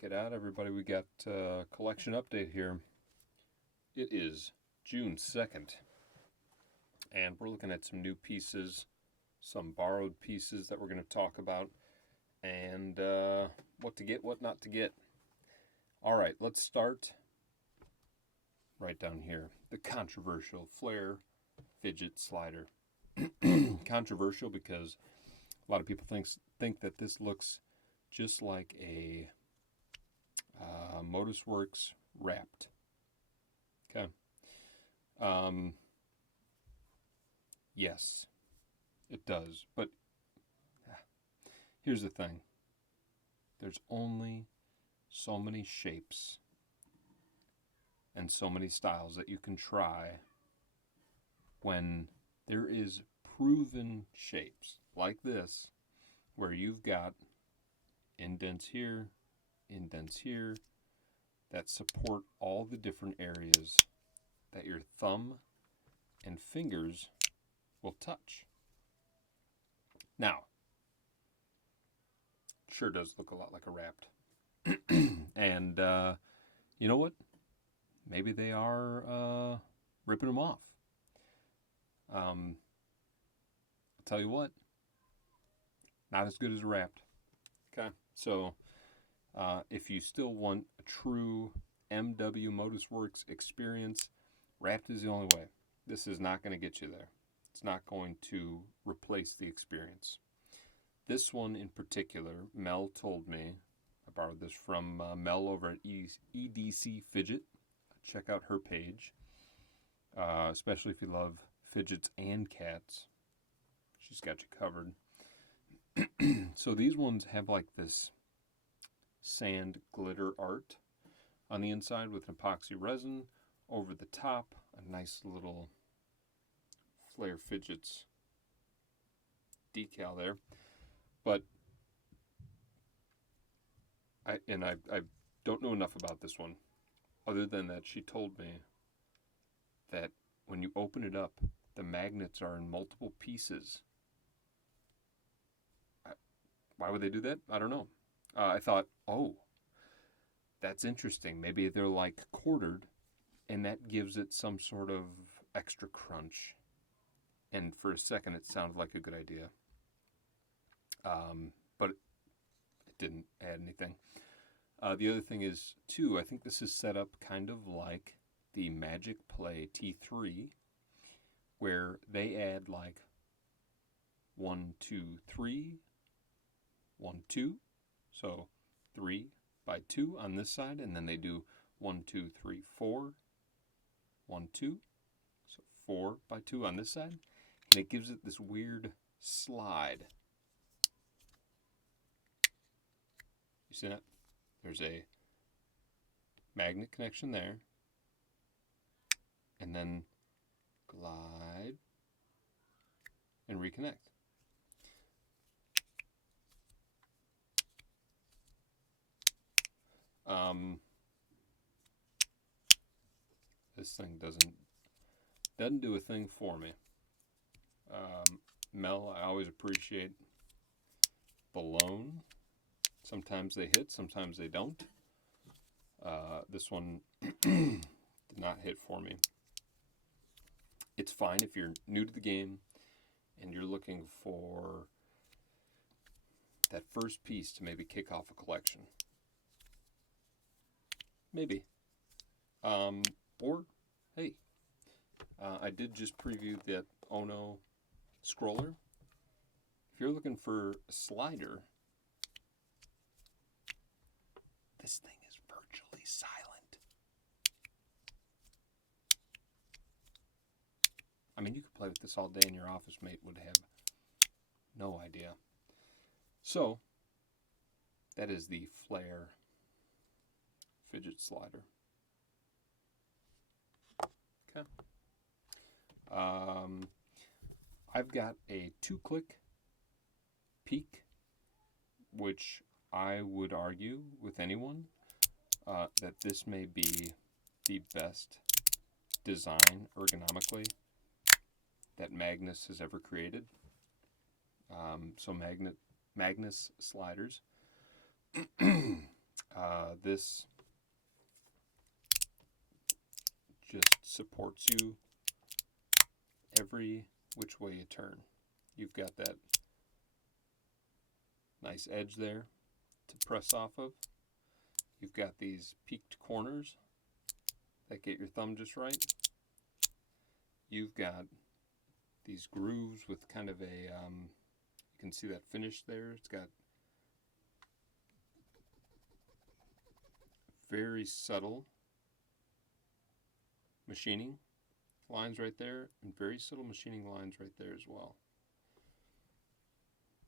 Check it out, everybody. We got a collection update here. It is June 2nd, and we're looking at some new pieces, some borrowed pieces that we're going to talk about, and what to get, what not to get. All right, let's start right down here. The controversial Flair Fidget Slider. Controversial because a lot of people think that this looks just like a Motorworks wrapped. Okay. Yes, it does. But here's the thing. There's only so many shapes and so many styles that you can try when there is proven shapes like this, where you've got indents here, that support all the different areas that your thumb and fingers will touch. Now, sure does look a lot like a wrapped. And you know what? Maybe they are ripping them off. I'll tell you what, not as good as a wrapped. Okay, so if you still want a true MW Motorworks experience, wrapped is the only way. This is not going to get you there. It's not going to replace the experience. This one in particular, Mel told me, I borrowed this from Mel over at EDC Fidget. Check out her page, especially if you love fidgets and cats. She's got you covered. So these ones have like this sand glitter art on the inside with epoxy resin. Over the top, a nice little Flair Fidgets decal there. But I don't know enough about this one, other than that she told me that when you open it up, the magnets are in multiple pieces. Why would they do that? I don't know. I thought, oh, that's interesting. Maybe they're like quartered, and that gives it some sort of extra crunch. And for a second, it sounded like a good idea. But it didn't add anything. The other thing is, too, I think this is set up kind of like the Magic Play T3, where they add like 1, 2, 3, 1, 2. So 3 by 2 on this side, and then they do 1, 2, 3, 4, 1, 2. So 4 by 2 on this side, and it gives it this weird slide. You see that? There's a magnet connection there, and then glide and reconnect. This thing doesn't do a thing for me. Mel, I always appreciate balloon. Sometimes they hit, sometimes they don't. This one did not hit for me. It's fine if you're new to the game and you're looking for that first piece to maybe kick off a collection. Maybe. Or, hey, I did just preview that Ono scroller. If you're looking for a slider, this thing is virtually silent. I mean, you could play with this all day and your office mate would have no idea. So, that is the Flair Fidget Slider. Okay. I've got a 2-click peak, which I would argue with anyone that this may be the best design ergonomically that Magnus has ever created. So Magnus sliders This just supports you every which way you turn. You've got that nice edge there to press off of. You've got these peaked corners that get your thumb just right. You've got these grooves with kind of a, you can see that finish there. It's got very subtle machining lines right there, and very subtle machining lines right there as well.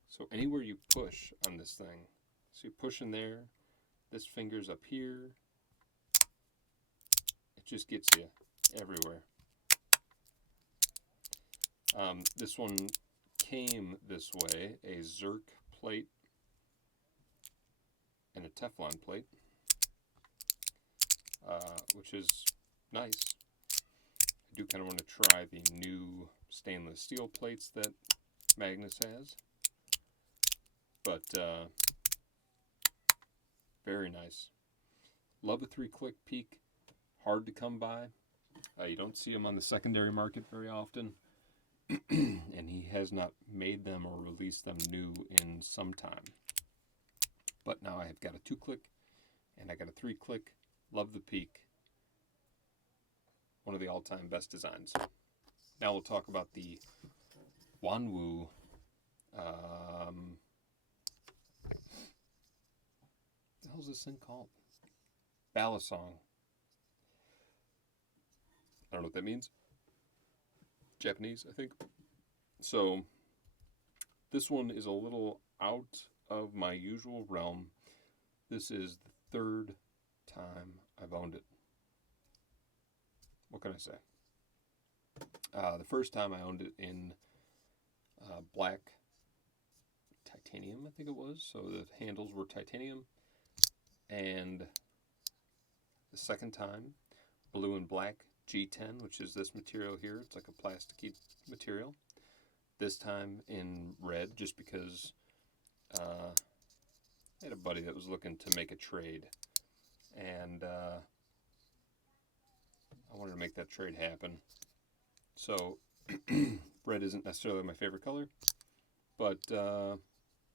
So anywhere you push on this thing, so you push in there, this finger's up here, it just gets you everywhere. This one came this way, a Zerk plate and a Teflon plate, which is nice. I do kind of want to try the new stainless steel plates that Magnus has, but very nice. Love a 3-click peak, hard to come by. You don't see them on the secondary market very often, and he has not made them or released them new in some time. But now I have got a 2-click and I got a 3-click. Love the peak. One of the all-time best designs. Now we'll talk about the Wanwu. What the hell is this thing called? Balisong. I don't know what that means. Japanese, I think. So this one is a little out of my usual realm. This is the 3rd time I've owned it. What can I say? The first time I owned it in black titanium, I think it was. So the handles were titanium. And the second time, blue and black G10, which is this material here. It's like a plasticky material. This time in red, just because I had a buddy that was looking to make a trade. And I wanted to make that trade happen. So red isn't necessarily my favorite color, but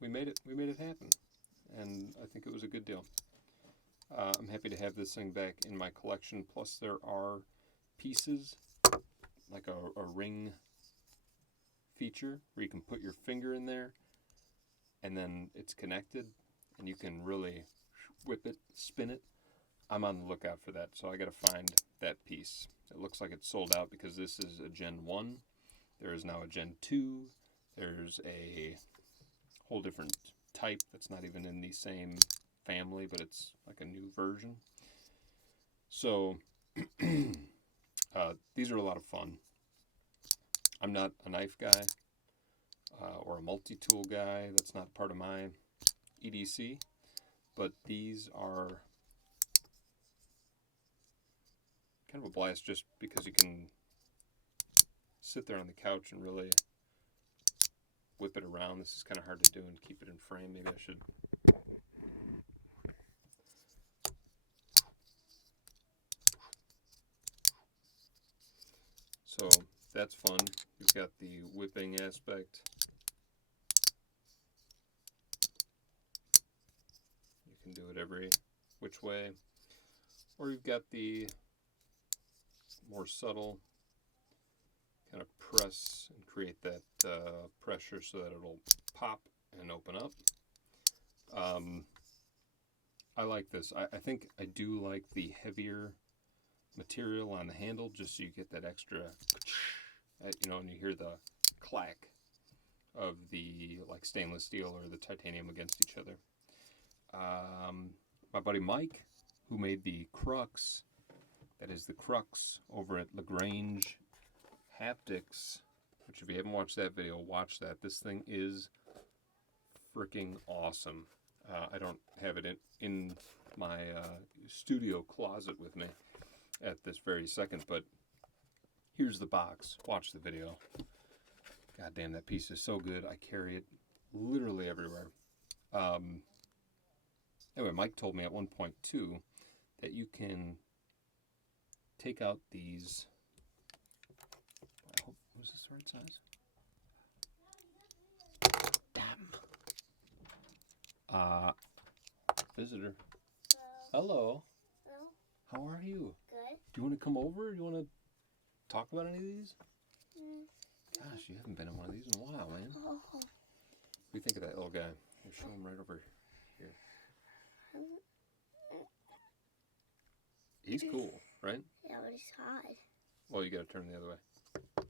we made it happen, and I think it was a good deal. I'm happy to have this thing back in my collection. Plus there are pieces like a ring feature where you can put your finger in there and then it's connected and you can really whip it, spin it. I'm on the lookout for that, so I gotta find that piece. It looks like it's sold out because this is a Gen 1. There is now a Gen 2. There's a whole different type that's not even in the same family, but it's like a new version. So these are a lot of fun. I'm not a knife guy or a multi-tool guy. That's not part of my EDC, but these are kind of a blast just because you can sit there on the couch and really whip it around. This is kind of hard to do and keep it in frame. Maybe I should. So that's fun. You've got the whipping aspect. You can do it every which way. Or you've got the more subtle kind of press and create that pressure so that it'll pop and open up. I like this. I think I do like the heavier material on the handle, just so you get that extra, you know, and you hear the clack of the like stainless steel or the titanium against each other. My buddy Mike, who made the Crux, that is the Crux over at LaGrange Haptics, which if you haven't watched that video, watch that. This thing is freaking awesome. I don't have it in my studio closet with me at this very second, but here's the box. Watch the video. God damn, that piece is so good. I carry it literally everywhere. Anyway, Mike told me at one point too that you can take out these. I hope was this the right size? Damn. Visitor. Hello. Hello. How are you? Good. Do you want to come over? Do you want to talk about any of these? Mm. Gosh, you haven't been in one of these in a while, man. Oh. What do you think of that little guy? Here, show him right over here. He's cool, right? Yeah, but he's hot. Well, you got to turn the other way. Like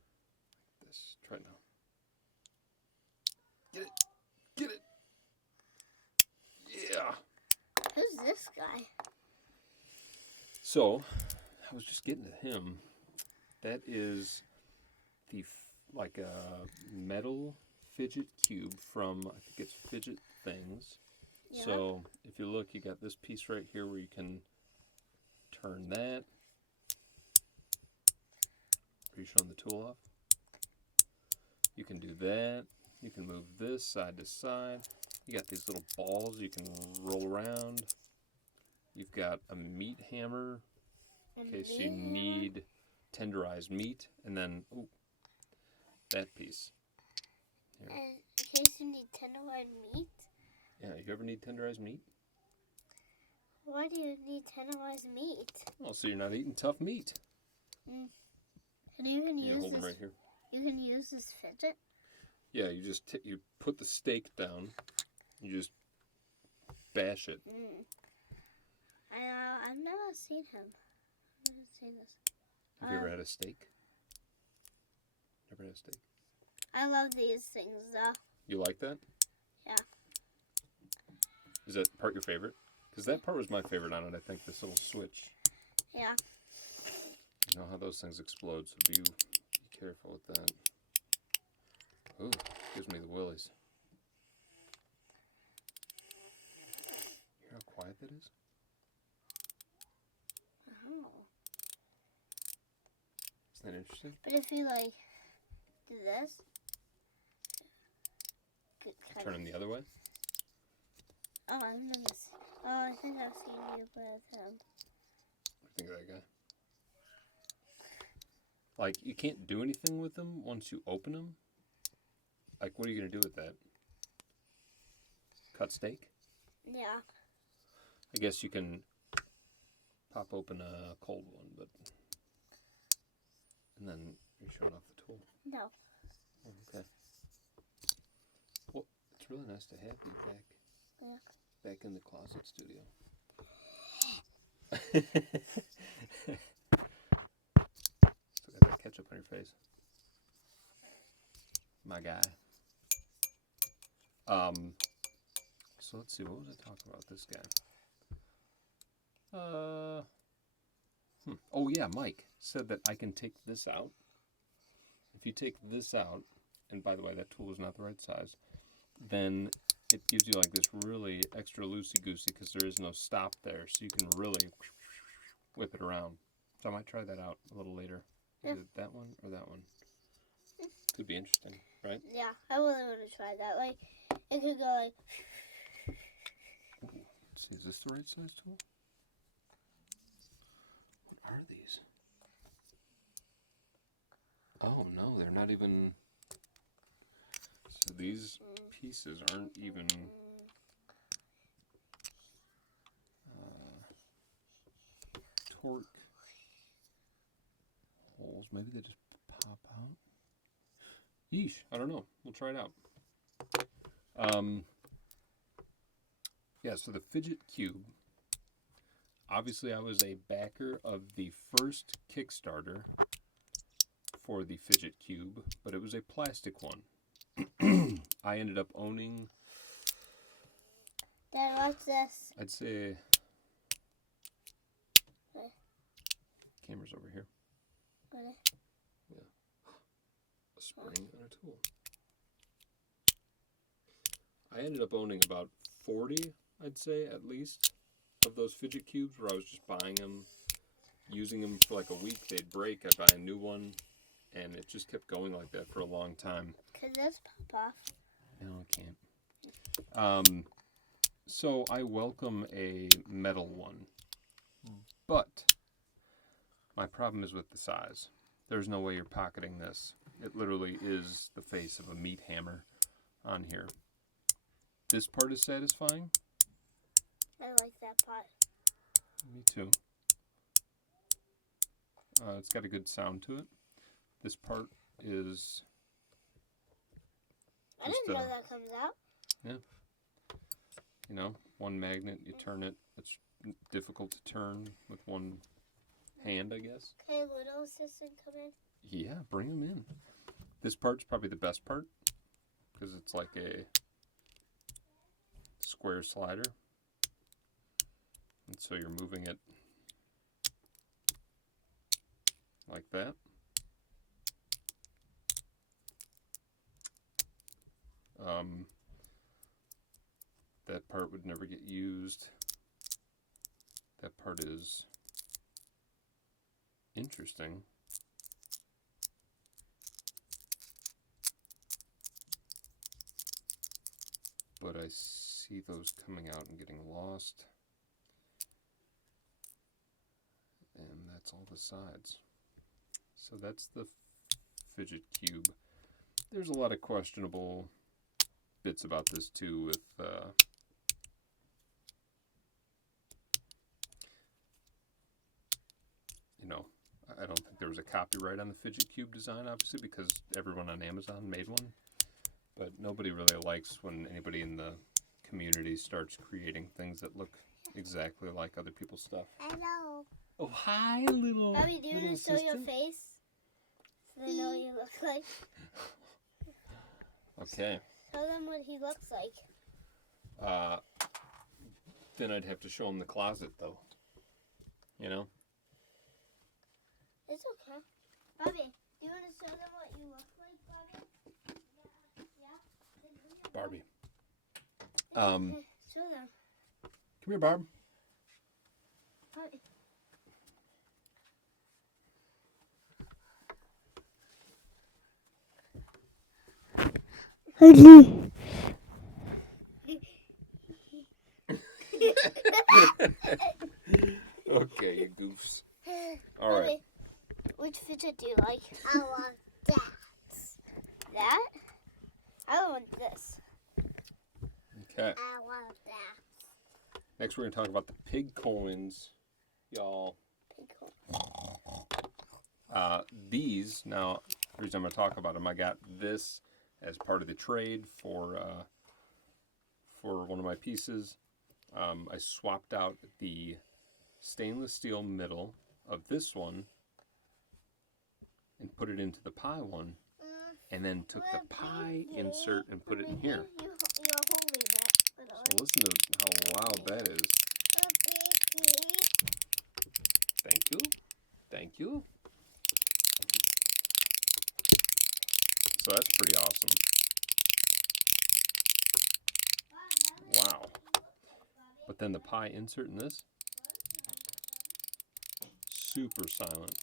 this. Try it now. Get it. Get it. Yeah. Who's this guy? So, I was just getting to him. That is the like a metal fidget cube from, I think it's Fidget Things. Yeah. So, if you look, you got this piece right here where you can turn that. Are you showing the tool off? You can do that. You can move this side to side. You got these little balls you can roll around. You've got a meat hammer in case you need tenderized meat. And then, ooh, that piece. Here. And in case you need tenderized meat? Yeah, you ever need tenderized meat? Why do you need tenderized meat? Well, so you're not eating tough meat. Mm. And you can use hold this. them right here. You can use this fidget. Yeah, you just you put the steak down. You just bash it. Mm. I've never seen him. I've never seen this. Have you ever had a steak? Never had a steak. I love these things though. You like that? Yeah. Is that part your favorite? Because that part was my favorite on it, I think, this little switch. Yeah. You know how those things explode, so be careful with that. Ooh, gives me the willies. Hear how quiet that is? Oh. Isn't that interesting? But if you like do this, Turn them the other way? Oh, I've never seen. Oh, I think I've seen you with him. What do you think of that guy? Like, you can't do anything with them once you open them. Like, what are you going to do with that? Cut steak? Yeah. I guess you can pop open a cold one, but... And then you're showing off the tool. No. Oh, okay. Well, it's really nice to have you back. Yeah. Back in the closet studio. Still got that ketchup on your face. My guy. So let's see, what was I talking about with this guy? Oh yeah, Mike said that I can take this out. If you take this out, and by the way, that tool is not the right size, then it gives you like this really extra loosey-goosey because there is no stop there, so you can really whip it around. So I might try that out a little later. Yeah. Is it that one or that one? Could be interesting, right? Yeah, I really want to try that. Like, it could go like... Ooh, let's see, is this the right size tool? What are these? Oh no, they're not even... So these pieces aren't even... torque holes. Maybe they just pop out. Yeesh, I don't know. We'll try it out. Yeah, so the Fidget Cube. Obviously, I was a backer of the first Kickstarter for the Fidget Cube, but it was a plastic one. I ended up owning... Dad, what's this? I'd say... What? Camera's over here. What? Yeah. A spring and a tool. I ended up owning about 40, I'd say, at least, of those Fidget Cubes where I was just buying them, using them for like a week. They'd break, I'd buy a new one, and it just kept going like that for a long time. Could this pop off? No, it can't. So I welcome a metal one, but my problem is with the size. There's no way you're pocketing this. It literally is the face of a meat hammer on here. This part is satisfying. I like that part. Me too. It's got a good sound to it. This part is... I didn't know that comes out. Yeah. You know, one magnet, you turn it. It's difficult to turn with one hand, I guess. Can a little assistant come in? Yeah, bring him in. This part's probably the best part because it's like a square slider. And so you're moving it like that. That part would never get used. That part is interesting. But I see those coming out and getting lost. And that's all the sides. So that's the fidget cube. There's a lot of questionable bits about this too with you know, I don't think there was a copyright on the fidget cube design, obviously, because everyone on Amazon made one. But nobody really likes when anybody in the community starts creating things that look exactly like other people's stuff. Hello. Oh, hi, little Bobby, do you want to show your face? So they know what you look like. Okay. Show them what he looks like. Then I'd have to show them the closet, though. You know? It's okay. Bobby, do you want to show them what you look like, Bobby? Yeah? Barbie. Okay. Show them. Come here, Barb. Bobby. Okay, you goofs. All right. Bobby, which fidget do you like? I want that. That? I want this. Okay. I want that. Next, we're going to talk about the pig coins, y'all. Pig coin. These, now, the reason I'm going to talk about them, I got this as part of the trade for one of my pieces. I swapped out the stainless steel middle of this one and put it into the pie one, and then took the pie insert and put it in here. You're holding that. So listen to how loud that is. Thank you. Thank you. So that's pretty awesome. Wow. But then the pie insert in this, super silent.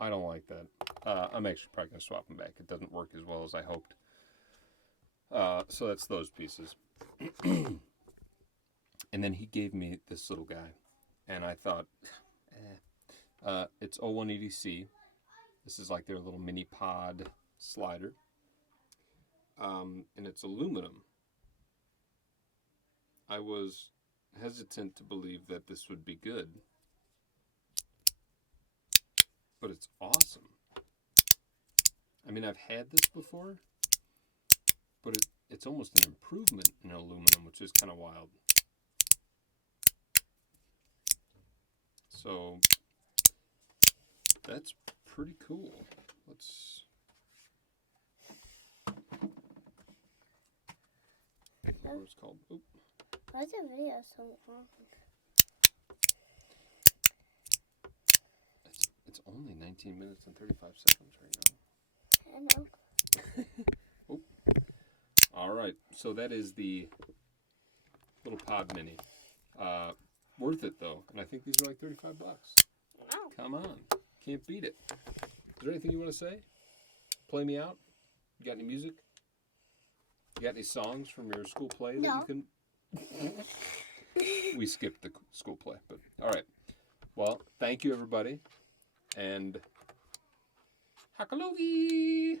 I don't like that. I'm actually probably going to swap them back. It doesn't work as well as I hoped. So that's those pieces. And then he gave me this little guy. And I thought, it's 0180C. This is like their little mini pod slider. And it's aluminum. I was hesitant to believe that this would be good. But it's awesome. I mean, I've had this before, but it's almost an improvement in aluminum, which is kind of wild. So that's pretty cool. Let's... what it's called. Oop. Why is the video so long? It's only 19 minutes and 35 seconds right I know. now. Oh. All right. So that is the little pod mini. Worth it, though. And I think these are like $35. Wow. Come on. Can't beat it. Is there anything you want to say? Play me out? You got any music? You got any songs from your school play that No. you can? We skipped the school play, but all right. Well, thank you everybody, and Hakalugi!